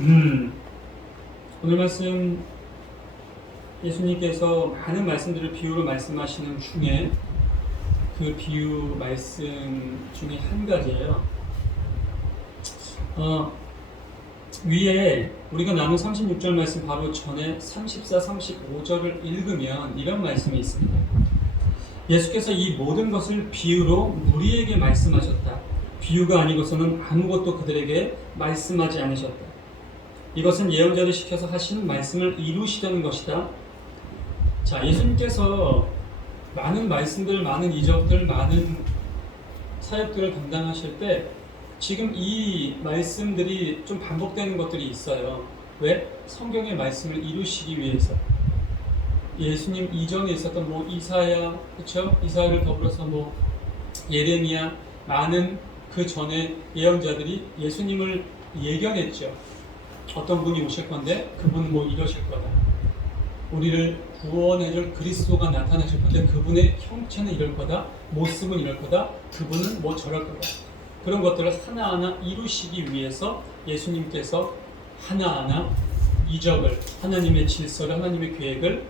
오늘 말씀 예수님께서 많은 말씀들을 비유로 말씀하시는 중에 그 비유 말씀 중에 한 가지예요. 위에 우리가 나눈 36절 말씀 바로 전에 34, 35절을 읽으면 이런 말씀이 있습니다. 예수께서 이 모든 것을 비유로 무리에게 말씀하셨다. 비유가 아니고서는 아무것도 그들에게 말씀하지 않으셨다. 이것은 예언자를 시켜서 하신 말씀을 이루시려는 것이다. 자, 예수님께서 많은 말씀들, 많은 이적들, 많은 사역들을 감당하실 때 지금 이 말씀들이 좀 반복되는 것들이 있어요. 왜? 성경의 말씀을 이루시기 위해서. 예수님 이전에 있었던 이사야, 그렇죠? 이사야를 더불어서 예레미야, 많은 그 전에 예언자들이 예수님을 예견했죠. 어떤 분이 오실 건데 그분은 이러실 거다. 우리를 구원해줄 그리스도가 나타나실 건데 그분의 형체는 이럴 거다. 모습은 이럴 거다. 그분은 저럴 거다. 그런 것들을 하나하나 이루시기 위해서 예수님께서 하나하나 이적을, 하나님의 질서를, 하나님의 계획을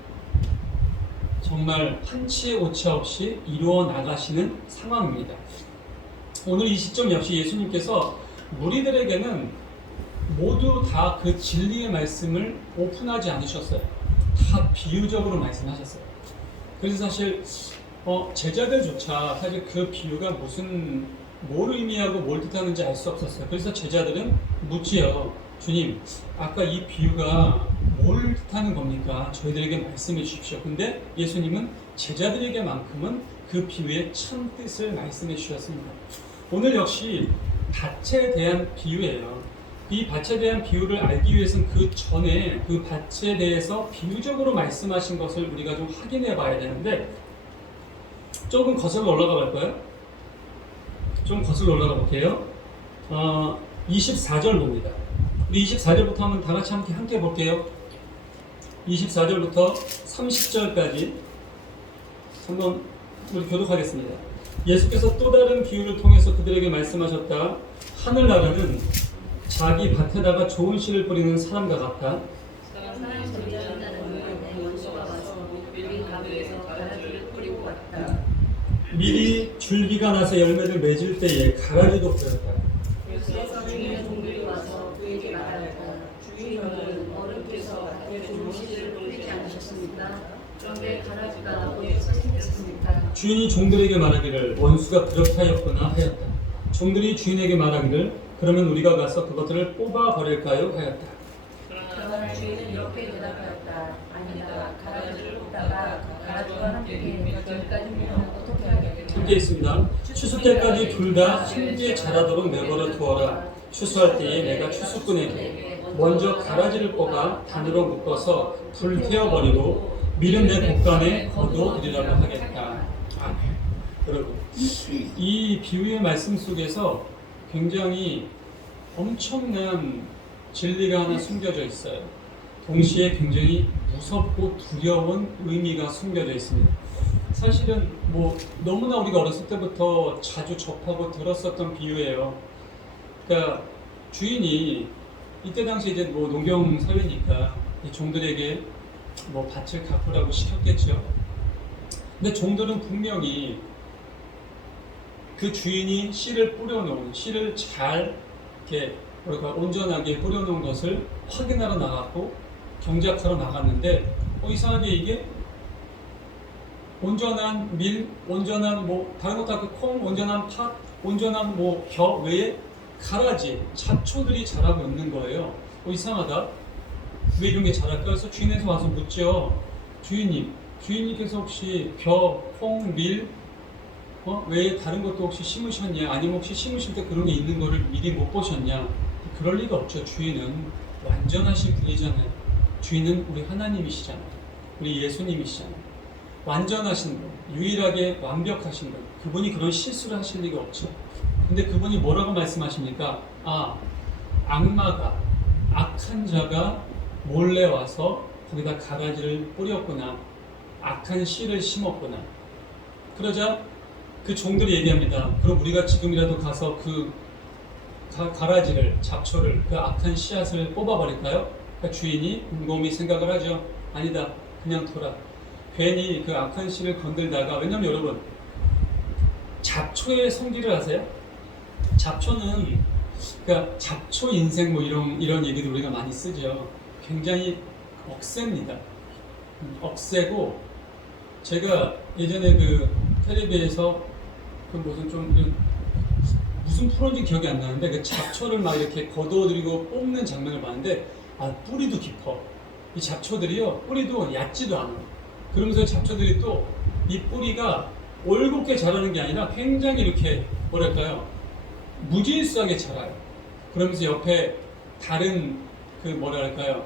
정말 한치의 오차 없이 이루어 나가시는 상황입니다. 오늘 이 시점 역시 예수님께서 무리들에게는 모두 다 그 진리의 말씀을 오픈하지 않으셨어요. 다 비유적으로 말씀하셨어요. 그래서 사실 제자들조차 사실 그 비유가 뭘 의미하고 뭘 뜻하는지 알 수 없었어요. 그래서 제자들은 묻지요. 주님, 아까 이 비유가 뭘 뜻하는 겁니까? 저희들에게 말씀해 주십시오. 근데 예수님은 제자들에게만큼은 그 비유의 참 뜻을 말씀해 주셨습니다. 오늘 역시 밭에 대한 비유예요. 이 밭에 대한 비유를 알기 위해서는 그 전에 그 밭에 대해서 비유적으로 말씀하신 것을 우리가 좀 확인해 봐야 되는데 조금 거슬러 올라가 볼까요? 좀 거슬러 올라가 볼게요. 24절 봅니다. 우리 24절부터 한번 다 같이 함께 볼게요. 24절부터 30절까지 한번 우리 교독하겠습니다. 예수께서 또 다른 비유를 통해서 그들에게 말씀하셨다. 하늘나라는 자기 밭에다가 좋은 씨를 뿌리는 사람과 같다. 사람이 들이한다는 원수가 와서 밀린 가루에서 가라지를 뿌리고 왔다. 밀이 줄기가 나서 열매를 맺을 때에 가라지도 뿌렸다. 그래서 주인의 종들이 와서 그에게 말하였다. 주인은 어른께서 밭에 좋은 씨를 뿌리지 않으셨습니까? 그런데 가라지가 어디서 생겼습니까? 주인이 종들에게 말하기를 원수가 그렇게 하였구나 하였다. 종들이 주인에게 말하기를 그러면 우리가 가서 그것들을 뽑아 버릴까요? 하였다. 그러나 주인은 이렇게 대답하였다. 아니다. 가라지를 뽑다가 가라지와 함께 곁들까지 밀면 어떻게 하겠느냐. 함께 있습니다. 추수 때까지 둘 다 함께 자라도록 내버려 두어라. 추수할 때에 내가 추수꾼에게 먼저 가라지를 뽑아 단으로 묶어서 불태워버리고 밀은 내 곳간에 거두어드리라고 하겠다. 여러분, 이 비유의 말씀 속에서 굉장히 엄청난 진리가 하나 숨겨져 있어요. 동시에 굉장히 무섭고 두려운 의미가 숨겨져 있습니다. 사실은 너무나 우리가 어렸을 때부터 자주 접하고 들었었던 비유예요. 그러니까 주인이 이때 당시 이제 농경 사회니까 종들에게 밭을 갚으라고 시켰겠죠. 근데 종들은 분명히 그 주인이 씨를 뿌려놓은, 씨를 잘 이렇게 온전하게 뿌려놓은 것을 확인하러 나갔고 경작하러 나갔는데 이상하게 이게 온전한 밀, 온전한 다른 것도 아니고 콩, 온전한 팥, 온전한 벼 외에 가라지, 잡초들이 자라고 있는 거예요. 이상하다. 왜 이런 게 자랄까? 그래서 주인에서 와서 묻죠. 주인님께서 혹시 벼, 콩, 밀 외에 다른 것도 혹시 심으셨냐? 아니면 혹시 심으실 때 그런 게 있는 거를 미리 못 보셨냐? 그럴 리가 없죠. 주인은 완전하신 분이잖아요. 주인은 우리 하나님이시잖아요. 우리 예수님이시잖아요. 완전하신 분, 유일하게 완벽하신 분. 그분이 그런 실수를 하실 리가 없죠. 근데 그분이 뭐라고 말씀하십니까? 악마가, 악한 자가 몰래 와서 거기다 가라지를 뿌렸구나. 악한 씨를 심었구나. 그러자 그 종들이 얘기합니다. 그럼 우리가 지금이라도 가서 그 가라지를, 잡초를, 그 악한 씨앗을 뽑아버릴까요? 그러니까 주인이 곰곰이 생각을 하죠. 아니다, 그냥 둬라. 괜히 그 악한 씨를 건들다가, 왜냐면 여러분, 잡초의 성질을 아세요? 잡초는, 그러니까 잡초 인생 뭐 이런 얘기도 우리가 많이 쓰죠. 굉장히 억셉니다. 억세고, 제가 예전에 그 텔레비에서 그 무슨 프로인지 기억이 안 나는데 그 잡초를 막 이렇게 걷어들이고 뽑는 장면을 봤는데, 뿌리도 깊어. 이 잡초들이요, 뿌리도 얕지도 않아. 그러면서 잡초들이 또 이 뿌리가 올곧게 자라는 게 아니라 굉장히 이렇게 뭐랄까요, 무질서하게 자라요. 그러면서 옆에 다른 그 뭐랄까요,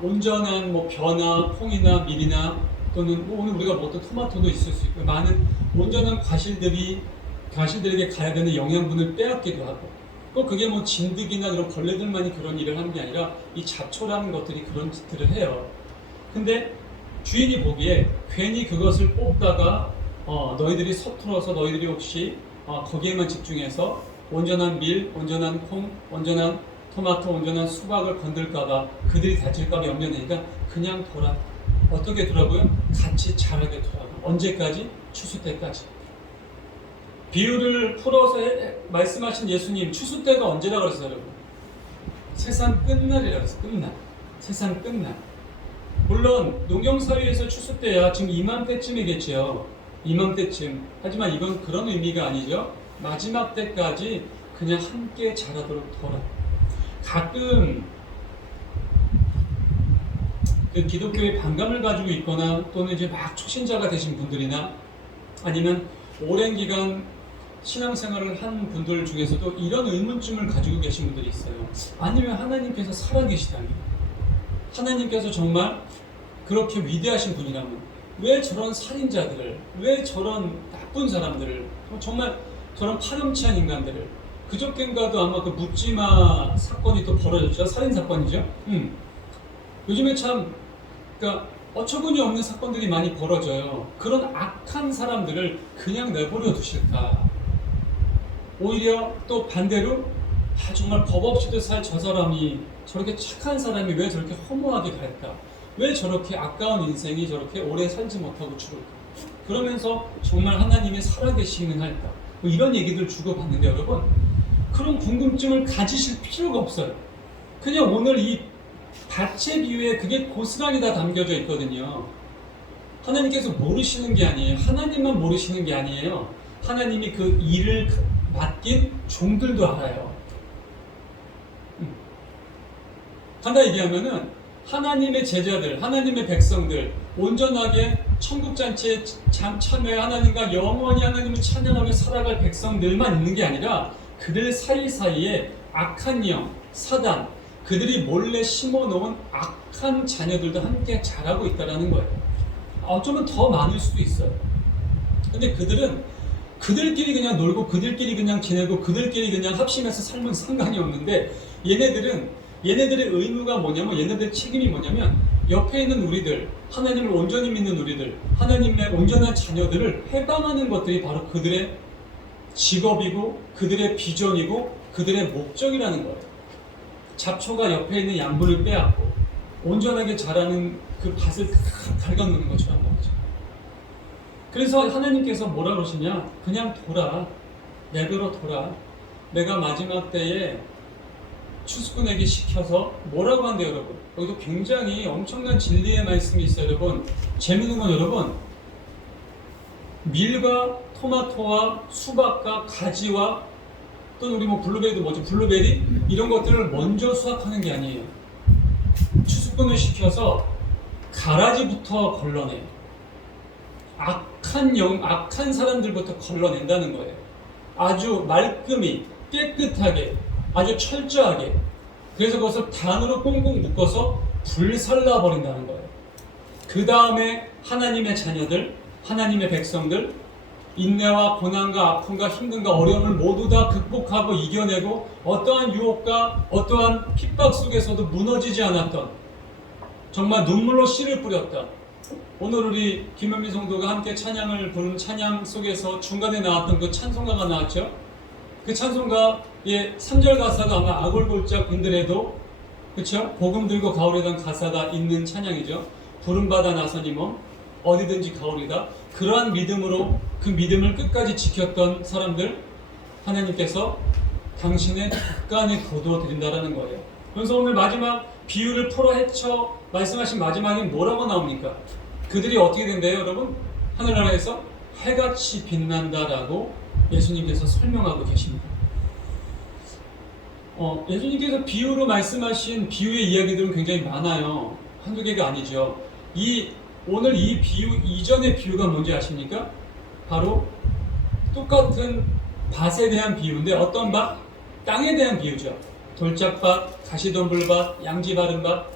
온전한 뭐 벼나 콩이나 밀이나 또는 뭐 오늘 우리가 먹던 토마토도 있을 수 있고 많은 온전한 과실들에게 가야 되는 영양분을 빼앗기도 하고, 또 그게 뭐 진드기나 그런 벌레들만이 그런 일을 하는 게 아니라 이 잡초라는 것들이 그런 짓들을 해요. 근데 주인이 보기에 괜히 그것을 뽑다가 너희들이 서툴어서 너희들이 혹시 거기에만 집중해서 온전한 밀, 온전한 콩, 온전한 토마토, 온전한 수박을 건들까봐, 그들이 다칠까봐 염려내니까 그냥 둬라. 어떻게 두라고요? 같이 자라게 두라고. 언제까지? 추수 때까지. 비유를 풀어서 말씀하신 예수님, 추수 때가 언제라 그랬어요, 여러분? 세상 끝날이라 그랬어요. 끝날. 세상 끝날. 물론 농경사회에서 추수 때야 지금 이맘때쯤이겠죠. 이맘때쯤. 하지만 이건 그런 의미가 아니죠. 마지막 때까지 그냥 함께 자라도록 둬라. 가끔 그 기독교에 반감을 가지고 있거나 또는 이제 막 초신자가 되신 분들이나 아니면 오랜 기간 신앙생활을 한 분들 중에서도 이런 의문점을 가지고 계신 분들이 있어요. 아니면 하나님께서 살아계시다니, 하나님께서 정말 그렇게 위대하신 분이라면 왜 저런 살인자들을, 왜 저런 나쁜 사람들을, 정말 저런 파렴치한 인간들을, 그저께인가도 아마 그 묻지마 사건이 또 벌어졌죠. 살인사건이죠. 요즘에 참 그러니까 어처구니 없는 사건들이 많이 벌어져요. 그런 악한 사람들을 그냥 내버려 두실까? 오히려 또 반대로 정말 법 없이도 살 저 사람이, 저렇게 착한 사람이 왜 저렇게 허무하게 갈까? 왜 저렇게 아까운 인생이 저렇게 오래 살지 못하고 죽을까? 그러면서 정말 하나님이 살아계시는 할까? 뭐 이런 얘기들 주고받는데 여러분, 그런 궁금증을 가지실 필요가 없어요. 그냥 오늘 이 밭의 비유에 그게 고스란히 다 담겨져 있거든요. 하나님께서 모르시는 게 아니에요. 하나님만 모르시는 게 아니에요. 하나님이 그 일을 맡긴 종들도 알아요. 간단히 얘기하면은 하나님의 제자들, 하나님의 백성들 온전하게 천국잔치에 참여해 하나님과 영원히 하나님을 찬양하며 살아갈 백성들만 있는 게 아니라 그들 사이사이에 악한 영, 사단, 그들이 몰래 심어놓은 악한 자녀들도 함께 자라고 있다는 거예요. 어쩌면 더 많을 수도 있어요. 근데 그들은 그들끼리 그냥 놀고 그들끼리 그냥 지내고 그들끼리 그냥 합심해서 살면 상관이 없는데, 얘네들의 의무가 뭐냐면, 얘네들의 책임이 뭐냐면 옆에 있는 우리들, 하나님을 온전히 믿는 우리들, 하나님의 온전한 자녀들을 해방하는 것들이 바로 그들의 직업이고 그들의 비전이고 그들의 목적이라는 거예요. 잡초가 옆에 있는 양분을 빼앗고 온전하게 자라는 그 밭을 갉아놓는 것처럼 말이죠. 그래서 하나님께서 뭐라 그러시냐? 그냥 둬라. 내버려 둬라. 내가 마지막 때에 추수꾼에게 시켜서 뭐라고 한대요, 여러분? 여기도 굉장히 엄청난 진리의 말씀이 있어요, 여러분. 재밌는 건 여러분, 밀과 토마토와 수박과 가지와 또는 우리 뭐 블루베리도 뭐죠? 블루베리? 이런 것들을 먼저 수확하는 게 아니에요. 추수꾼을 시켜서 가라지부터 걸러내요. 악한 사람들부터 걸러낸다는 거예요. 아주 말끔히, 깨끗하게, 아주 철저하게. 그래서 그것을 단으로 꽁꽁 묶어서 불살라버린다는 거예요. 그 다음에 하나님의 자녀들, 하나님의 백성들, 인내와 고난과 아픔과 힘듦과 어려움을 모두 다 극복하고 이겨내고 어떠한 유혹과 어떠한 핍박 속에서도 무너지지 않았던, 정말 눈물로 씨를 뿌렸던, 오늘 우리 김현미 성도가 함께 찬양을 부른 찬양 속에서 중간에 나왔던 그 찬송가가 나왔죠. 그 찬송가의 3절 가사가 아마 아골골짝 분들에도 그렇죠? 복음 들고 가오리에 대한 가사가 있는 찬양이죠. 푸른 바다 나서니 몸 어디든지 가오리다. 그러한 믿음으로 그 믿음을 끝까지 지켰던 사람들 하나님께서 당신의 국간에 거두어드린다라는 거예요. 그래서 오늘 마지막 비유를 풀어 헤쳐 말씀하신 마지막에 뭐라고 나옵니까? 그들이 어떻게 된대요, 여러분? 하늘나라에서 해같이 빛난다라고 예수님께서 설명하고 계십니다. 예수님께서 비유로 말씀하신 비유의 이야기들은 굉장히 많아요. 한두 개가 아니죠. 오늘 이 비유 이전의 비유가 뭔지 아십니까? 바로 똑같은 밭에 대한 비유인데 어떤 밭? 땅에 대한 비유죠. 돌짝밭, 가시덤불밭, 양지 바른 밭.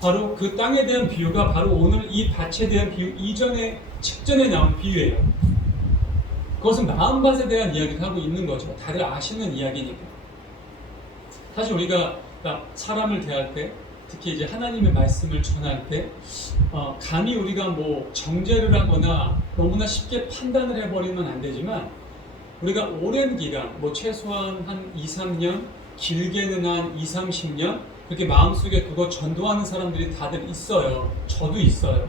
바로 그 땅에 대한 비유가 바로 오늘 이 밭에 대한 비유 직전에 나온 비유예요. 그것은 마음밭에 대한 이야기를 하고 있는 거죠. 다들 아시는 이야기니까. 사실 우리가 사람을 대할 때, 특히 이제 하나님의 말씀을 전할 때, 감히 우리가 뭐 정죄를 하거나 너무나 쉽게 판단을 해버리면 안 되지만, 우리가 오랜 기간, 뭐 최소한 한 2, 3년, 길게는 한 2, 30년, 그렇게 마음속에 그거 전도하는 사람들이 다들 있어요. 저도 있어요.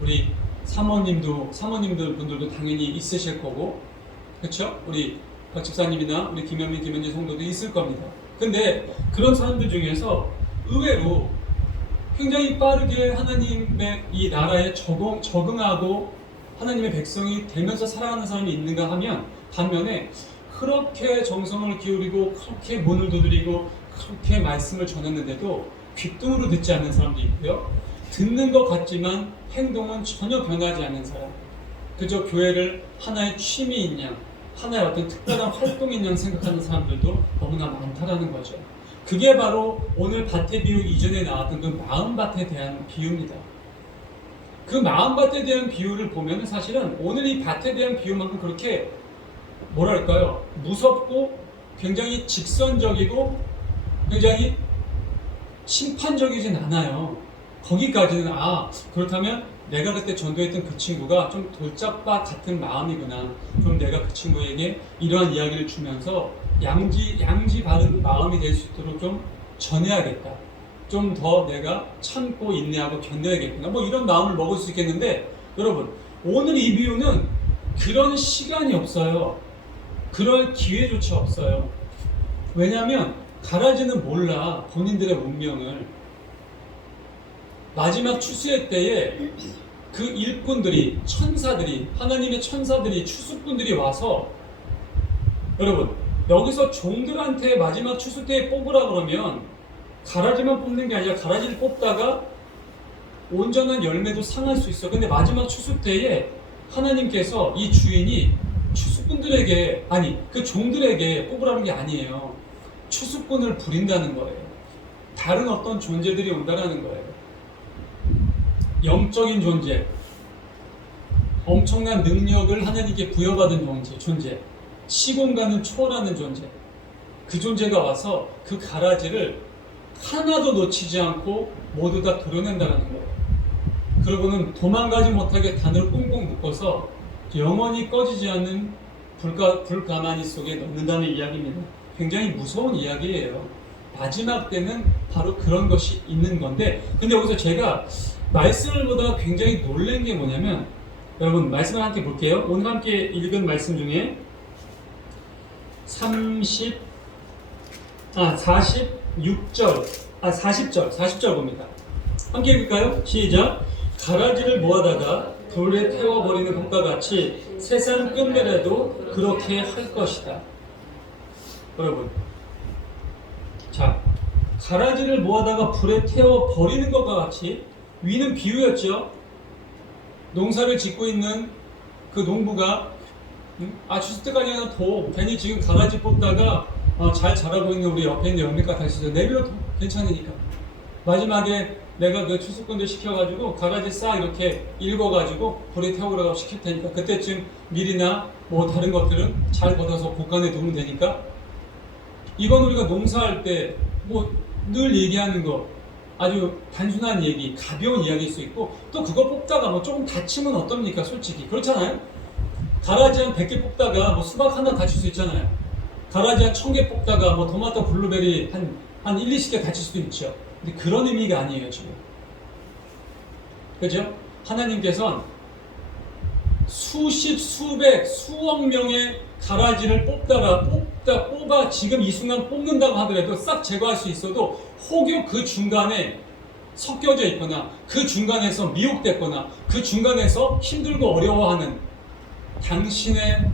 우리 사모님들 분들도 당연히 있으실 거고, 그렇죠? 우리 박 집사님이나 우리 김현지 성도도 있을 겁니다. 근데 그런 사람들 중에서 의외로 굉장히 빠르게 하나님의 이 나라에 적응하고 하나님의 백성이 되면서 살아가는 사람이 있는가 하면 반면에 그렇게 정성을 기울이고 그렇게 문을 두드리고 그렇게 말씀을 전했는데도 귓등으로 듣지 않는 사람도 있고요. 듣는 것 같지만 행동은 전혀 변하지 않는 사람. 그저 교회를 하나의 취미인 양, 하나의 어떤 특별한 활동인 양 생각하는 사람들도 너무나 많다라는 거죠. 그게 바로 오늘 밭의 비유 이전에 나왔던 그 마음밭에 대한 비유입니다. 그 마음밭에 대한 비유를 보면 사실은 오늘 이 밭에 대한 비유만큼 그렇게 뭐랄까요? 무섭고 굉장히 직선적이고 굉장히 심판적이진 않아요. 거기까지는 그렇다면 내가 그때 전도했던 그 친구가 좀 돌짝밭 같은 마음이구나. 좀 내가 그 친구에게 이러한 이야기를 주면서 양지 바른 마음이 될 수 있도록 좀 전해야겠다. 좀 더 내가 참고 인내하고 견뎌야겠구나. 뭐 이런 마음을 먹을 수 있겠는데 여러분 오늘 이 비유는 그런 시간이 없어요. 그럴 기회조차 없어요. 왜냐하면 가라지는 몰라 본인들의 운명을. 마지막 추수의 때에 그 일꾼들이 천사들이 하나님의 천사들이 추수꾼들이 와서 여러분 여기서 종들한테 마지막 추수 때에 뽑으라 그러면 가라지만 뽑는 게 아니라 가라지를 뽑다가 온전한 열매도 상할 수 있어. 근데 마지막 추수 때에 하나님께서 이 주인이 추수꾼들에게 그 종들에게 뽑으라는 게 아니에요. 추수꾼을 부린다는 거예요. 다른 어떤 존재들이 온다는 거예요. 영적인 존재, 엄청난 능력을 하나님께 부여받은 존재, 시공간을 초월하는 존재, 그 존재가 와서 그 가라지를 하나도 놓치지 않고 모두 다 도려낸다는 거예요. 그러고는 도망가지 못하게 단을 꽁꽁 묶어서 영원히 꺼지지 않는 불가마니 속에 넣는다는 이야기입니다. 굉장히 무서운 이야기예요. 마지막 때는 바로 그런 것이 있는 건데, 근데 여기서 제가 말씀을 보다가 굉장히 놀란 게 뭐냐면, 여러분 말씀을 함께 볼게요. 오늘 함께 읽은 말씀 중에 40절 봅니다. 함께 읽을까요? 시작. 가라지를 모아다가 돌에 태워버리는 것과 같이 세상 끝내라도 그렇게 할 것이다. 여러분, 자, 가라지를 모아다가 불에 태워버리는 것과 같이, 위는 비유였죠. 농사를 짓고 있는 그 농부가 추수 때까지 하나 더 괜히 지금 가라지 뽑다가 잘 자라고 있는 우리 옆에 있는 영미과 다시 내버려도 괜찮으니까 마지막에 내가 그 추수꾼들 시켜가지고 가라지 싹 이렇게 읽어가지고 불에 태우라고 시킬 테니까 그때쯤 밀이나 뭐 다른 것들은 잘 걷어서 곳간에 두면 되니까. 이건 우리가 농사할 때 뭐 늘 얘기하는 거, 아주 단순한 얘기, 가벼운 이야기일 수 있고, 또 그거 뽑다가 뭐 조금 다치면 어떻습니까? 솔직히 그렇잖아요. 가라지 한 100개 뽑다가 뭐 수박 하나 다칠 수 있잖아요. 가라지 한 1000개 뽑다가 뭐 토마토, 블루베리 한 1, 20개 다칠 수도 있죠. 근데 그런 의미가 아니에요, 지금. 그죠? 하나님께서는 수십, 수백, 수억 명의 가라지를 뽑아 지금 이 순간 뽑는다고 하더라도 싹 제거할 수 있어도 혹여 그 중간에 섞여져 있거나 그 중간에서 미혹됐거나 그 중간에서 힘들고 어려워하는 당신의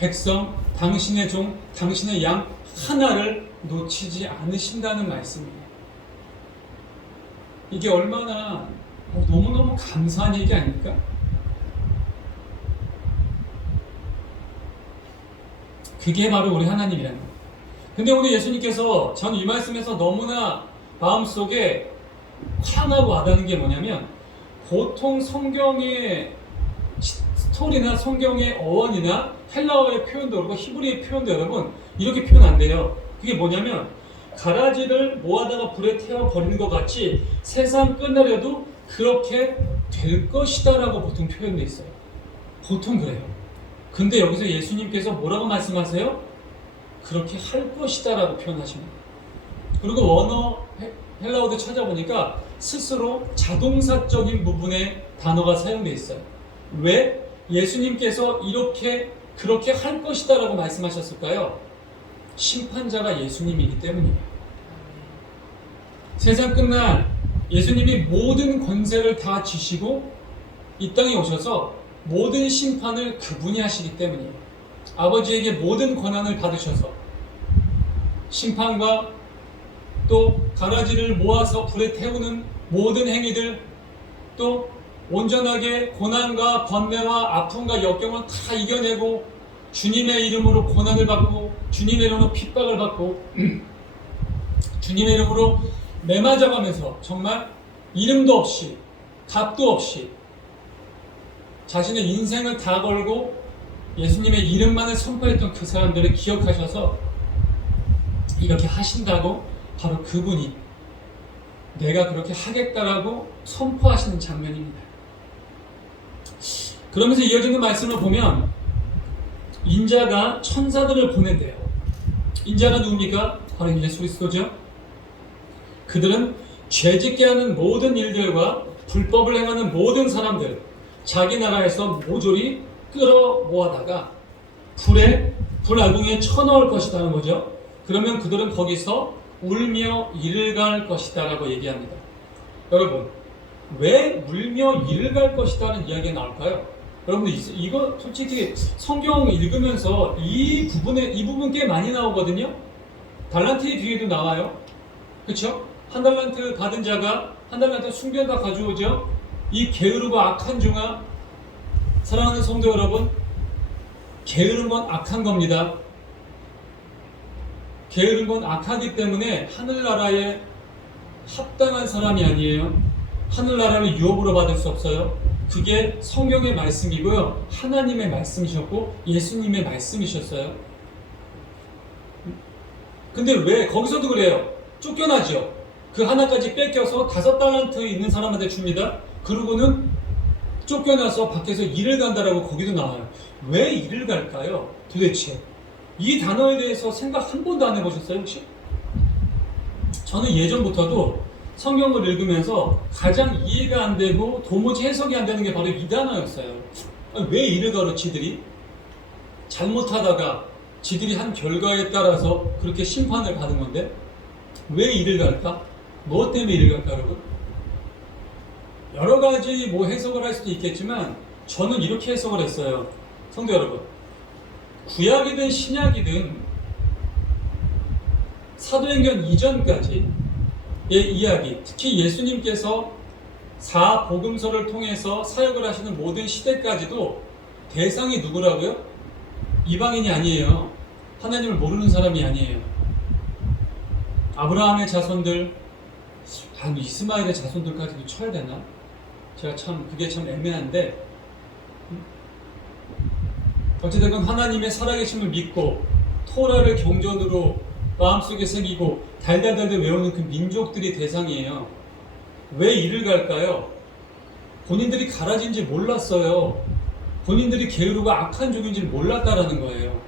백성, 당신의 종, 당신의 양 하나를 놓치지 않으신다는 말씀이에요. 이게 얼마나 너무너무 감사한 얘기 아닙니까? 그게 바로 우리 하나님이라는 거예요. 근데 오늘 예수님께서 전 이 말씀에서 너무나 마음속에 화나고 와닿는 게 뭐냐면, 보통 성경의 스토리나 성경의 어원이나 헬라어의 표현도 그렇고 히브리의 표현도 여러분 이렇게 표현 안 돼요. 그게 뭐냐면, 가라지를 모아다가 불에 태워 버리는 것 같이 세상 끝나려도 그렇게 될 것이다 라고 보통 표현되어 있어요. 보통 그래요. 근데 여기서 예수님께서 뭐라고 말씀하세요? 그렇게 할 것이다 라고 표현하십니다. 그리고 원어 헬라어도 찾아보니까 스스로 자동사적인 부분의 단어가 사용되어 있어요. 왜 예수님께서 그렇게 할 것이다 라고 말씀하셨을까요? 심판자가 예수님이기 때문이에요. 세상 끝날 예수님이 모든 권세를 다 지시고 이 땅에 오셔서 모든 심판을 그분이 하시기 때문이에요. 아버지에게 모든 권한을 받으셔서 심판과 또 가라지를 모아서 불에 태우는 모든 행위들, 또 온전하게 고난과 번뇌와 아픔과 역경을 다 이겨내고 주님의 이름으로 고난을 받고 주님의 이름으로 핍박을 받고 주님의 이름으로 매맞아가면서 정말 이름도 없이 값도 없이 자신의 인생을 다 걸고 예수님의 이름만을 선포했던 그 사람들을 기억하셔서 이렇게 하신다고 바로 그분이 내가 그렇게 하겠다라고 선포하시는 장면입니다. 그러면서 이어지는 말씀을 보면 인자가 천사들을 보낸대요. 인자가 누굽니까? 바로 예수 그리스도죠. 그들은 죄짓게 하는 모든 일들과 불법을 행하는 모든 사람들, 자기 나라에서 모조리 끌어 모아다가 불아궁에 쳐넣을 것이라는 거죠. 그러면 그들은 거기서 울며 이를 갈 것이다 라고 얘기합니다. 여러분, 왜 울며 이를 갈 것이다는 이야기가 나올까요? 여러분들 이거 솔직히 성경 읽으면서 이 부분 꽤 많이 나오거든요. 달란트의 뒤에도 나와요. 그렇죠? 한 달란트 받은 자가 한 달란트 숭배다 가져오죠. 이 게으르고 악한 종아, 사랑하는 성도 여러분, 게으른 건 악한 겁니다. 게으른 건 악하기 때문에 하늘나라에 합당한 사람이 아니에요. 하늘나라를 유업으로 받을 수 없어요. 그게 성경의 말씀이고요, 하나님의 말씀이셨고 예수님의 말씀이셨어요. 근데 왜 거기서도 그래요? 쫓겨나죠. 그 하나까지 뺏겨서 5달란트 있는 사람한테 줍니다. 그러고는 쫓겨나서 밖에서 일을 간다라고 거기도 나와요. 왜 일을 갈까요? 도대체 이 단어에 대해서 생각 한 번도 안 해보셨어요 혹시? 저는 예전부터도 성경을 읽으면서 가장 이해가 안 되고 도무지 해석이 안 되는 게 바로 이 단어였어요. 왜 일을 가러 지들이? 잘못하다가 지들이 한 결과에 따라서 그렇게 심판을 받은 건데 왜 일을 갈까? 무엇 때문에 일을 갈까 여러분? 여러 가지 해석을 할 수도 있겠지만 저는 이렇게 해석을 했어요. 성도 여러분, 구약이든 신약이든 사도행전 이전까지의 이야기, 특히 예수님께서 4복음서를 통해서 사역을 하시는 모든 시대까지도 대상이 누구라고요? 이방인이 아니에요. 하나님을 모르는 사람이 아니에요. 아브라함의 자손들, 이스마엘의 자손들까지도 쳐야 되나? 그게 참 애매한데, 어쨌든 하나님의 살아계심을 믿고 토라를 경전으로 마음속에 새기고 달달달달 외우는 그 민족들이 대상이에요. 왜 이를 갈까요? 본인들이 가라진지 몰랐어요. 본인들이 게으르고 악한 종인지 몰랐다라는 거예요.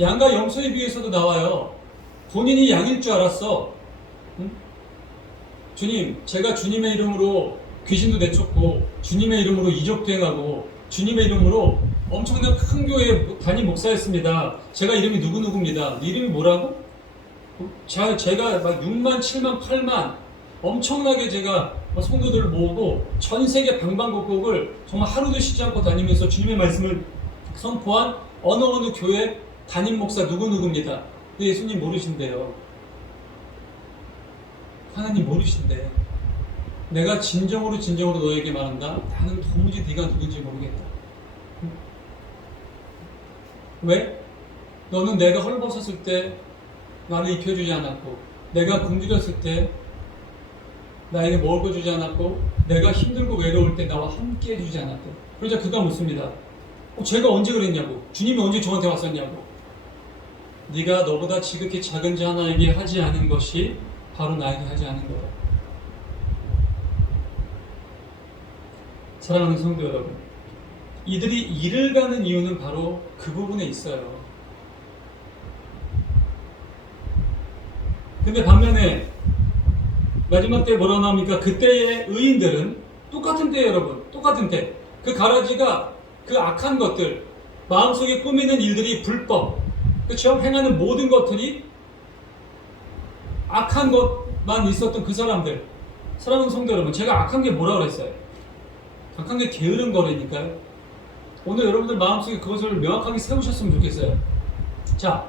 양과 염소의 비유에서도 나와요. 본인이 양일 줄 알았어. 응? 주님, 제가 주님의 이름으로 귀신도 내쫓고 주님의 이름으로 이적도 행하고 주님의 이름으로 엄청난 큰 교회 담임 목사였습니다. 제가 이름이 누구누구입니다. 네 이름이 뭐라고? 제가 막 6만, 7만, 8만 엄청나게 제가 성도들을 모으고 전 세계 방방곡곡을 정말 하루도 쉬지 않고 다니면서 주님의 말씀을 선포한 어느 교회 담임 목사 누구누구입니다. 근데 예수님 모르신대요. 하나님 모르신대. 내가 진정으로 너에게 말한다. 나는 도무지 네가 누군지 모르겠다. 왜? 너는 내가 헐벗었을 때 나를 입혀주지 않았고, 내가 굶주렸을 때 나에게 먹어주지 않았고, 내가 힘들고 외로울 때 나와 함께 해주지 않았고. 그러자 그가 묻습니다. 제가 언제 그랬냐고. 주님이 언제 저한테 왔었냐고. 네가 너보다 지극히 작은 자 하나에게 하지 않은 것이 바로 나에게 하지 않은 거다. 사랑하는 성도 여러분, 이들이 일을 가는 이유는 바로 그 부분에 있어요. 근데 반면에 마지막 때 뭐라고 나옵니까? 그때의 의인들은 똑같은 때예요, 여러분. 똑같은 때. 그 가라지가 그 악한 것들, 마음속에 꾸미는 일들이 불법, 그렇죠? 행하는 모든 것들이 악한 것만 있었던 그 사람들. 사랑하는 성도 여러분, 제가 악한 게 뭐라고 그랬어요? 악한 게 게으른 거라니까요. 오늘 여러분들 마음속에 그것을 명확하게 세우셨으면 좋겠어요. 자,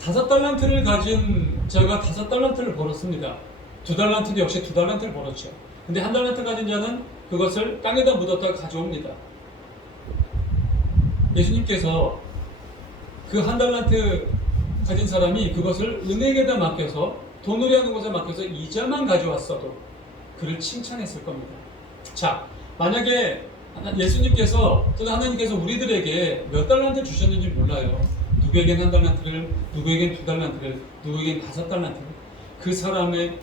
5달란트를 가진 자가 5달란트를 벌었습니다. 2달란트도 역시 2달란트를 벌었죠. 근데 1달란트 가진 자는 그것을 땅에다 묻었다가 가져옵니다. 예수님께서 그 1달란트 가진 사람이 그것을 은행에다 맡겨서 돈으로 하는 곳에 맡겨서 이자만 가져왔어도 그를 칭찬했을 겁니다. 자, 만약에 예수님께서 또는 하나님께서 우리들에게 몇 달란트를 주셨는지 몰라요. 누구에겐 1달란트를, 누구에겐 2달란트를, 누구에겐 5달란트를. 그 사람의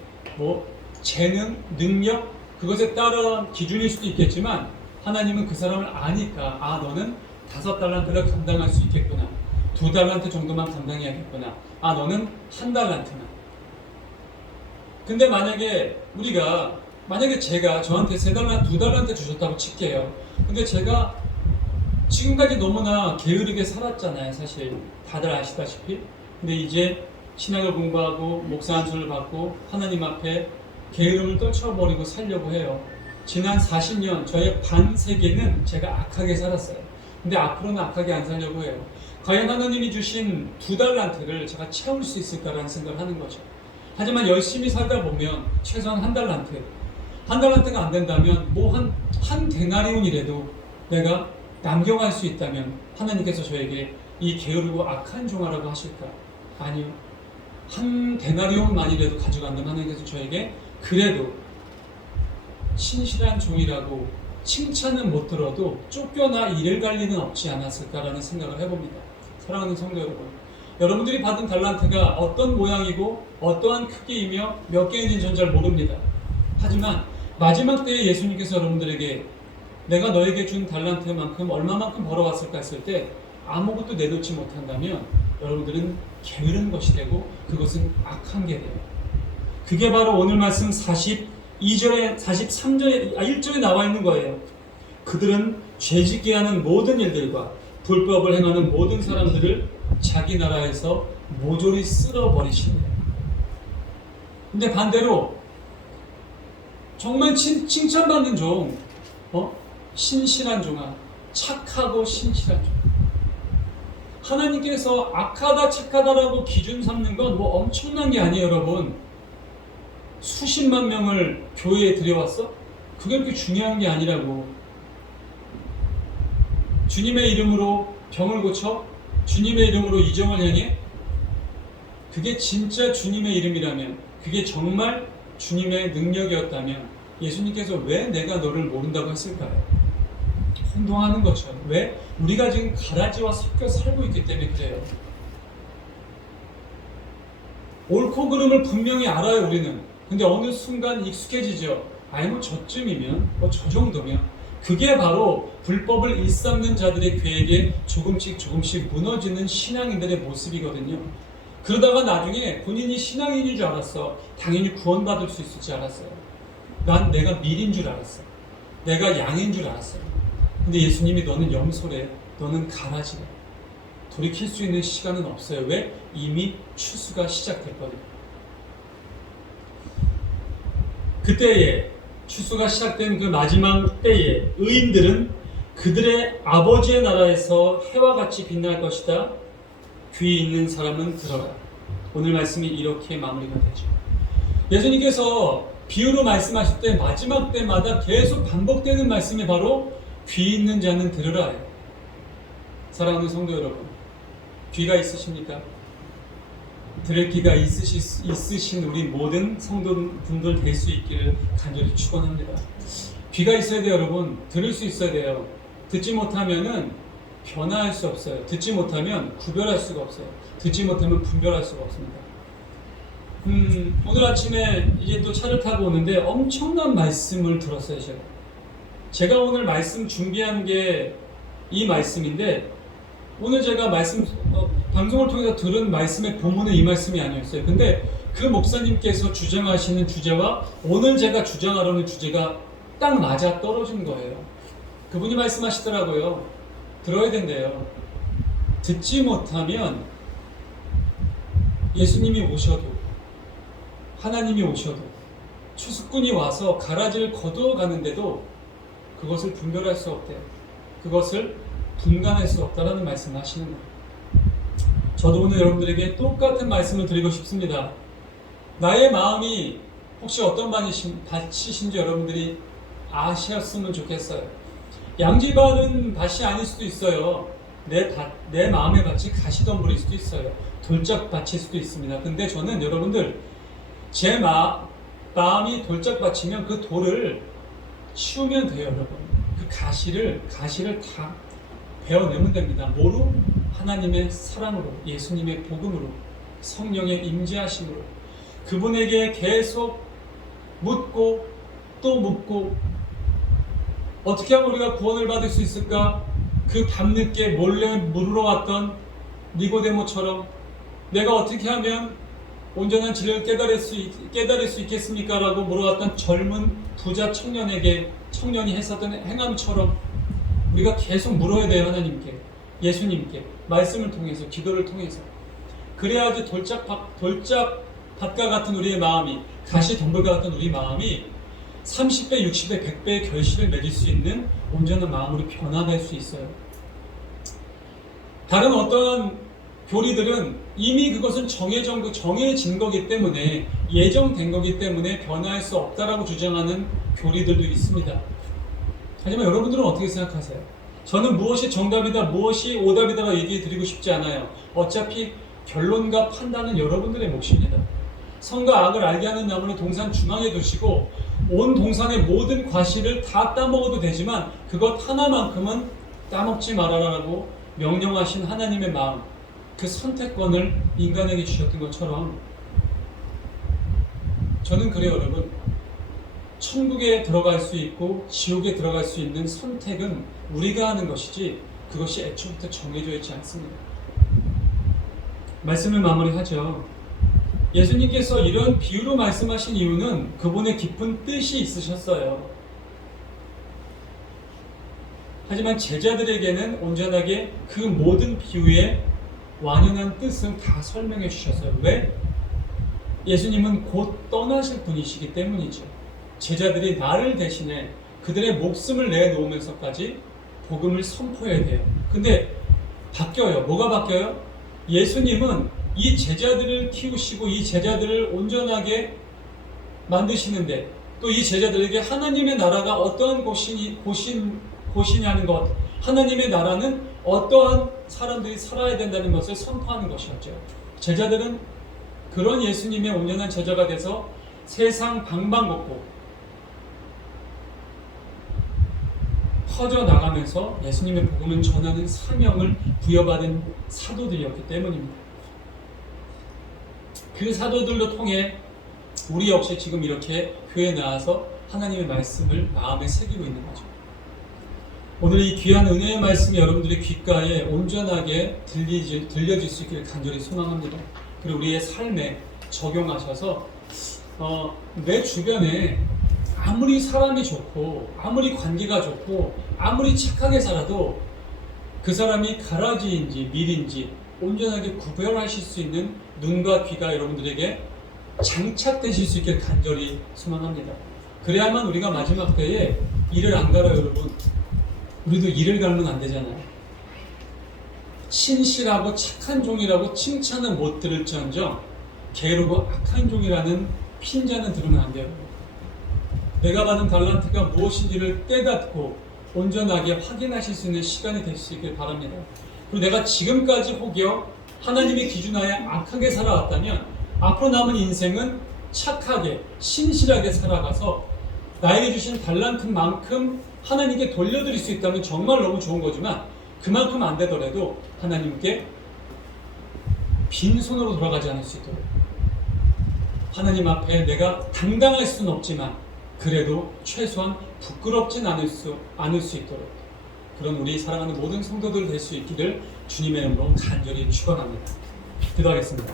재능, 능력, 그것에 따른 기준일 수도 있겠지만 하나님은 그 사람을 아니까 너는 5달란트를 감당할 수 있겠구나. 2달란트 정도만 감당해야겠구나. 너는 1달란트만. 근데 만약에 제가 저한테 3달란트, 2달란트 주셨다고 칠게요. 근데 제가 지금까지 너무나 게으르게 살았잖아요, 사실. 다들 아시다시피. 근데 이제 신학을 공부하고 목사 안수를 받고 하나님 앞에 게으름을 떨쳐버리고 살려고 해요. 지난 40년 저의 반세기는 제가 악하게 살았어요. 근데 앞으로는 악하게 안 살려고 해요. 과연 하나님이 주신 2달란트를 제가 채울 수 있을까라는 생각을 하는 거죠. 하지만 열심히 살다 보면 최소한 1달란트가 안 된다면 한 데나리온이라도 내가 남겨갈 수 있다면 하나님께서 저에게 이 게으르고 악한 종아라고 하실까? 아니요. 한 데나리온만이라도 가져간다면 하나님께서 저에게 그래도 신실한 종이라고 칭찬은 못 들어도 쫓겨나 일을 갈 리는 없지 않았을까라는 생각을 해봅니다. 사랑하는 성도 여러분, 여러분들이 받은 달란트가 어떤 모양이고 어떠한 크기이며 몇 개인지는 전 잘 모릅니다. 하지만 마지막 때에 예수님께서 여러분들에게 내가 너에게 준 달란트만큼 얼마만큼 벌어왔을까 했을 때 아무것도 내놓지 못한다면 여러분들은 게으른 것이 되고 그것은 악한 게 돼요. 그게 바로 오늘 말씀 42절에 43절에 1절에 나와 있는 거예요. 그들은 죄짓게 하는 모든 일들과 불법을 행하는 모든 사람들을 자기 나라에서 모조리 쓸어버리시네요. 근데 반대로 정말 칭찬받는 종, 신실한 종아, 착하고 신실한 종. 하나님께서 악하다 착하다라고 기준 삼는 건 엄청난 게 아니에요, 여러분. 수십만 명을 교회에 들여왔어? 그게 그렇게 중요한 게 아니라고. 주님의 이름으로 병을 고쳐? 주님의 이름으로 이정을 행해? 그게 진짜 주님의 이름이라면, 그게 정말 주님의 능력이었다면 예수님께서 왜 내가 너를 모른다고 했을까요? 혼동하는 것처럼. 왜? 우리가 지금 가라지와 섞여 살고 있기 때문에 그래요. 옳고 그름을 분명히 알아요, 우리는. 근데 어느 순간 익숙해지죠. 저쯤이면, 저 정도면. 그게 바로 불법을 일삼는 자들의 계획에 조금씩 무너지는 신앙인들의 모습이거든요. 그러다가 나중에 본인이 신앙인인 줄 알았어. 당연히 구원받을 수 있을 줄 알았어요. 난 내가 밀인 줄 알았어. 내가 양인 줄 알았어요. 근데 예수님이 너는 염소래. 너는 가라지래. 돌이킬 수 있는 시간은 없어요. 왜? 이미 추수가 시작됐거든요. 그때에 추수가 시작된 그 마지막 때에 의인들은 그들의 아버지의 나라에서 해와 같이 빛날 것이다. 귀 있는 사람은 들어라. 오늘 말씀이 이렇게 마무리가 되죠. 예수님께서 비유로 말씀하실 때 마지막 때마다 계속 반복되는 말씀이 바로 귀 있는 자는 들으라예요. 사랑하는 성도 여러분, 귀가 있으십니까? 들을 귀가 있으신 우리 모든 성도분들 될 수 있기를 간절히 축원합니다. 귀가 있어야 돼요, 여러분. 들을 수 있어야 돼요. 듣지 못하면은 변화할 수 없어요. 듣지 못하면 구별할 수가 없어요. 듣지 못하면 분별할 수가 없습니다. 오늘 아침에 이제 또 차를 타고 오는데 엄청난 말씀을 들었어요, 제가 오늘 말씀 준비한 게 이 말씀인데, 오늘 제가 방송을 통해서 들은 말씀의 본문은 이 말씀이 아니었어요. 근데 그 목사님께서 주장하시는 주제와 오늘 제가 주장하려는 주제가 딱 맞아 떨어진 거예요. 그분이 말씀하시더라고요. 들어야 된대요. 듣지 못하면 예수님이 오셔도, 하나님이 오셔도, 추수꾼이 와서 가라지를 거두어 가는데도 그것을 분별할 수 없대요. 그것을 분간할 수 없다라는 말씀을 하시는 거예요. 저도 오늘 여러분들에게 똑같은 말씀을 드리고 싶습니다. 나의 마음이 혹시 어떤 밭이신지 여러분들이 아셨으면 좋겠어요. 양지밭은 밭이 아닐 수도 있어요. 내 마음의 밭이 가시덤불일 수도 있어요. 돌짝밭일 수도 있습니다. 근데 저는 여러분들, 제 마음이 돌짝밭이면 그 돌을 치우면 돼요, 여러분. 그 가시를 다 베어내면 됩니다. 뭐로? 하나님의 사랑으로, 예수님의 복음으로, 성령의 임재하심으로. 그분에게 계속 묻고 또 묻고, 어떻게 하면 우리가 구원을 받을 수 있을까? 그 밤늦게 몰래 물으러 왔던 니고데모처럼 내가 어떻게 하면 온전한 진리를 깨달을 수 있겠습니까? 라고 물어왔던 젊은 부자 청년이 했었던 행함처럼 우리가 계속 물어야 돼요. 하나님께, 예수님께, 말씀을 통해서, 기도를 통해서. 그래야지 돌짝밭과 같은 우리의 마음이, 가시덤불과 같은 우리 마음이 30배, 60배, 100배의 결실을 맺을 수 있는 온전한 마음으로 변화될 수 있어요. 다른 어떤 교리들은 이미 그것은 정해진 거기 때문에, 예정된 거기 때문에 변화할 수 없다라고 주장하는 교리들도 있습니다. 하지만 여러분들은 어떻게 생각하세요? 저는 무엇이 정답이다, 무엇이 오답이다라고 얘기해 드리고 싶지 않아요. 어차피 결론과 판단은 여러분들의 몫입니다. 선과 악을 알게 하는 나무는 동산 중앙에 두시고 온 동산의 모든 과실을 다 따먹어도 되지만 그것 하나만큼은 따먹지 말아라라고 명령하신 하나님의 마음, 그 선택권을 인간에게 주셨던 것처럼 저는 그래요, 여러분. 천국에 들어갈 수 있고 지옥에 들어갈 수 있는 선택은 우리가 하는 것이지 그것이 애초부터 정해져 있지 않습니다. 말씀을 마무리하죠. 예수님께서 이런 비유로 말씀하신 이유는 그분의 깊은 뜻이 있으셨어요. 하지만 제자들에게는 온전하게 그 모든 비유의 완연한 뜻을 다 설명해 주셨어요. 왜? 예수님은 곧 떠나실 분이시기 때문이죠. 제자들이 나를 대신해 그들의 목숨을 내놓으면서까지 복음을 선포해야 돼요. 근데 바뀌어요. 뭐가 바뀌어요? 예수님은 이 제자들을 키우시고 이 제자들을 온전하게 만드시는데 또 이 제자들에게 하나님의 나라가 어떠한 곳이냐는 것, 하나님의 나라는 어떠한 사람들이 살아야 된다는 것을 선포하는 것이었죠. 제자들은 그런 예수님의 온전한 제자가 돼서 세상 방방곡곡 퍼져나가면서 예수님의 복음을 전하는 사명을 부여받은 사도들이었기 때문입니다. 그 사도들로 통해 우리 역시 지금 이렇게 교회에 나와서 하나님의 말씀을 마음에 새기고 있는 거죠. 오늘 이 귀한 은혜의 말씀이 여러분들의 귓가에 온전하게 들려질 수 있기를 간절히 소망합니다. 그리고 우리의 삶에 적용하셔서 내 주변에 아무리 사람이 좋고 아무리 관계가 좋고 아무리 착하게 살아도 그 사람이 가라지인지 밀인지 온전하게 구별하실 수 있는 눈과 귀가 여러분들에게 장착되실 수 있게 간절히 소망합니다. 그래야만 우리가 마지막 때에 이를 안 갈아요. 여러분, 우리도 이를 갈면 안 되잖아요. 신실하고 착한 종이라고 칭찬을 못 들을지언정 게으르고 악한 종이라는 핀잔은 들으면 안 돼요. 내가 받은 달란트가 무엇인지를 깨닫고 온전하게 확인하실 수 있는 시간이 될 수 있길 바랍니다. 그리고 내가 지금까지 혹여 하나님의 기준하에 악하게 살아왔다면 앞으로 남은 인생은 착하게 신실하게 살아가서 나에게 주신 달란트만큼 하나님께 돌려드릴 수 있다면 정말 너무 좋은 거지만 그만큼 안 되더라도 하나님께 빈손으로 돌아가지 않을 수 있도록 하나님 앞에 내가 당당할 수는 없지만 그래도 최소한 부끄럽진 않을 수 있도록 그런 우리 사랑하는 모든 성도들 될 수 있기를 주님의 이름으로 간절히 축원합니다. 기도하겠습니다.